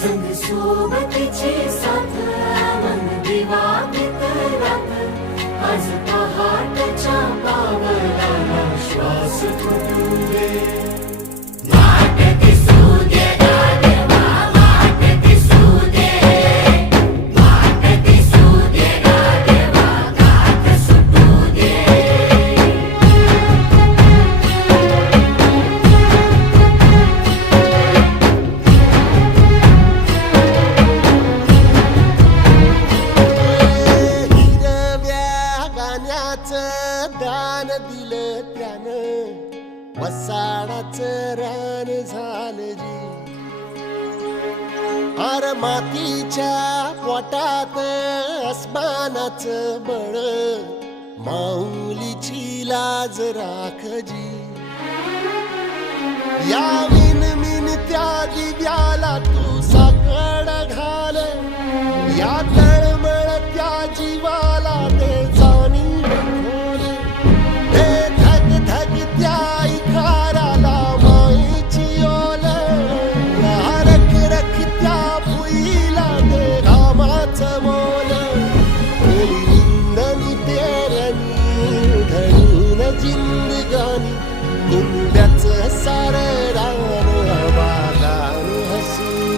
संग सोबतीची साथ मन दिवा रात आज पहाटच्या पावलाला श्वास फुटू दे वाट दिसू दे गाढवा वाट दिसू दे वाट दिसू दे गाढवा गाठ सुटू दे दान दिलं त्यानं वसाडाचं रान झालं जी आर मातीच्या पोटात अस्मानाचं बळ माऊलीची लाज राखजी या मिन त्या दिव्याला तू साकड घाल या तळमळ त्या जीवाला दे जाणी जिंदगानी